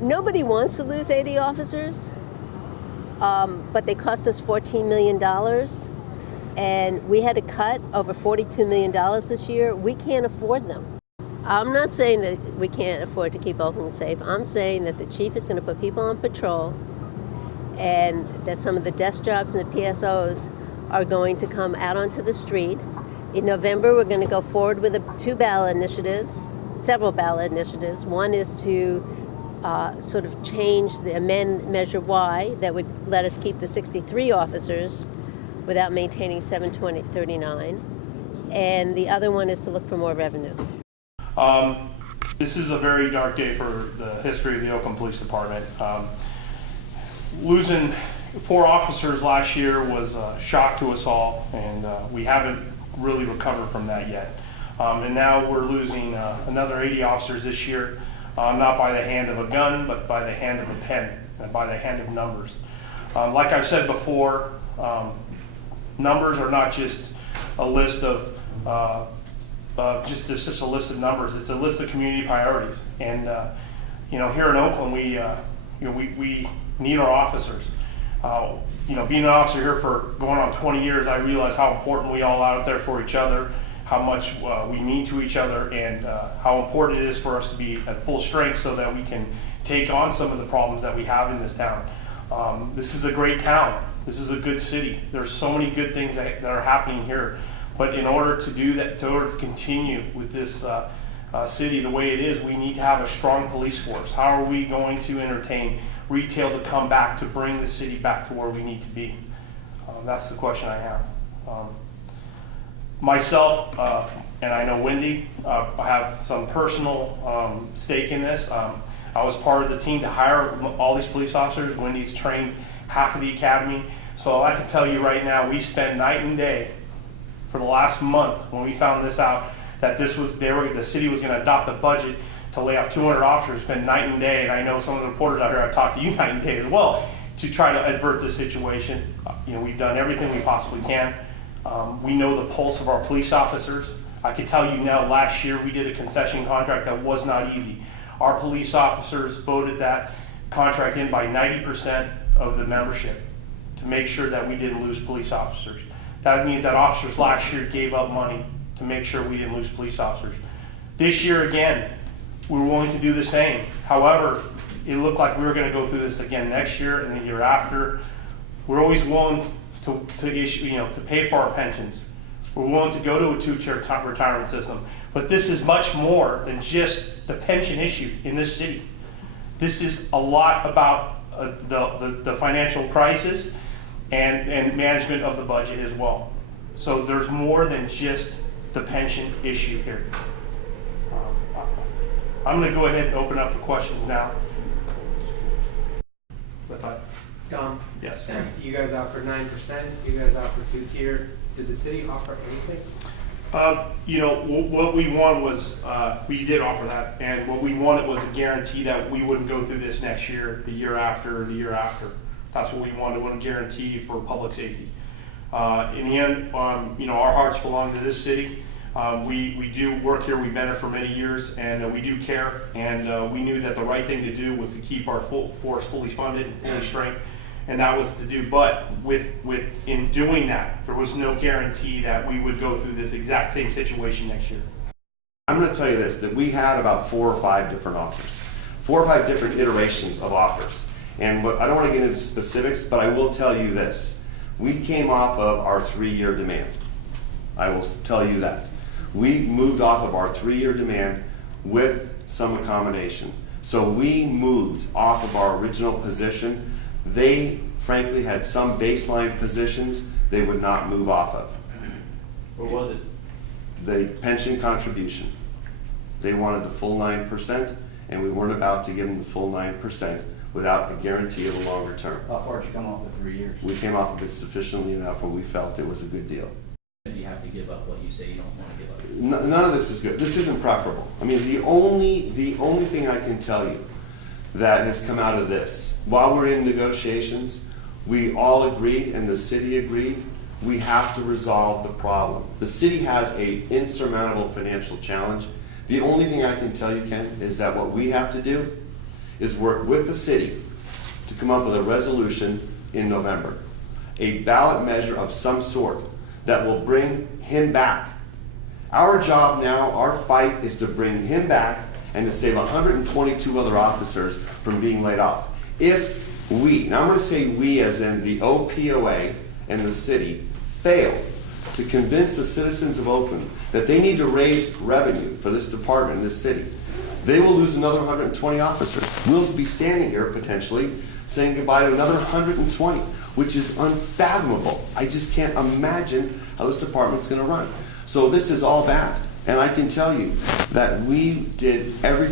Nobody wants to lose 80 officers, but they cost us $14 million, and we had to cut over $42 million this year. We can't afford them. I'm not saying that we can't afford to keep Oakland safe. I'm saying that the chief is going to put people on patrol, and that some of the desk jobs and the PSOs are going to come out onto the street. In November, we're going to go forward with several ballot initiatives. One is to sort of amend Measure Y that would let us keep the 63 officers without maintaining 739. And the other one is to look for more revenue. This is a very dark day for the history of the Oakland Police Department. Losing 4 officers last year was a shock to us all, and we haven't really recovered from that yet. And now we're losing another 80 officers this year, not by the hand of a gun, but by the hand of a pen, and by the hand of numbers. Like I've said before, numbers are not just a list of it's just a list of numbers. It's a list of community priorities. And here in Oakland, we need our officers. Being an officer here for going on 20 years, I realize how important we all are out there for each other, how much we mean to each other, and how important it is for us to be at full strength so that we can take on some of the problems that we have in this town. This is a great town. This is a good city. There's so many good things that are happening here. But in order to do that, in order to continue with this city the way it is, we need to have a strong police force. How are we going to entertain retail to come back, to bring the city back to where we need to be? That's the question I have. Myself, and I know Wendy, I have some personal stake in this. I was part of the team to hire all these police officers. Wendy's trained half of the academy. So I can tell you right now, we spend night and day for the last month when we found this out, that the city was going to adopt a budget to lay off 200 officers. Spend night and day, and I know some of the reporters out here, I've talked to you night and day as well, to try to avert this situation. We've done everything we possibly can. We know the pulse of our police officers. I can tell you now, last year we did a concession contract that was not easy. Our police officers voted that contract in by 90% of the membership to make sure that we didn't lose police officers. That means that officers last year gave up money to make sure we didn't lose police officers. This year again, we were willing to do the same. However, it looked like we were going to go through this again next year and the year after. We're always willing to pay for our pensions. We're willing to go to a 2-tier retirement system. But this is much more than just the pension issue in this city. This is a lot about the financial crisis and management of the budget as well. So there's more than just the pension issue here. I'm going to go ahead and open up for questions now. Tom, yes. You guys offered 9%. You guys offered 2-tier. Did the city offer anything? What we wanted was, we did offer that, and what we wanted was a guarantee that we wouldn't go through this next year, the year after, or the year after. That's what we wanted. We want a guarantee for public safety. In the end, our hearts belong to this city. We do work here. We've been here for many years, and we do care. And we knew that the right thing to do was to keep our full force fully funded and fully strength, and that was to do. But in doing that, there was no guarantee that we would go through this exact same situation next year. I'm going to tell you this: that we had about 4 or 5 different offers, 4 or 5 different iterations of offers. And I don't want to get into specifics, but I will tell you this: we came off of our 3-year demand. I will tell you that. We moved off of our 3-year demand with some accommodation. So we moved off of our original position. They, frankly, had some baseline positions they would not move off of. What was it? The pension contribution. They wanted the full 9%, and we weren't about to give them the full 9% without a guarantee of a longer term. How far did you come off of 3 years? We came off of it sufficiently enough where we felt it was a good deal. You have to give up what you say you don't want to give up. None of this is good. This isn't preferable. I mean, the only thing I can tell you that has come out of this, while we're in negotiations, we all agreed and the city agreed, we have to resolve the problem. The city has an insurmountable financial challenge. The only thing I can tell you, Ken, is that what we have to do is work with the city to come up with a resolution in November, a ballot measure of some sort that will bring him back. Our job now, our fight, is to bring him back and to save 122 other officers from being laid off. If we, now I'm going to say we as in the OPOA and the city, fail to convince the citizens of Oakland that they need to raise revenue for this department in this city, they will lose another 120 officers. We'll be standing here potentially saying goodbye to another 120, which is unfathomable. I just can't imagine how this department's going to run. So this is all bad. And I can tell you that we did everything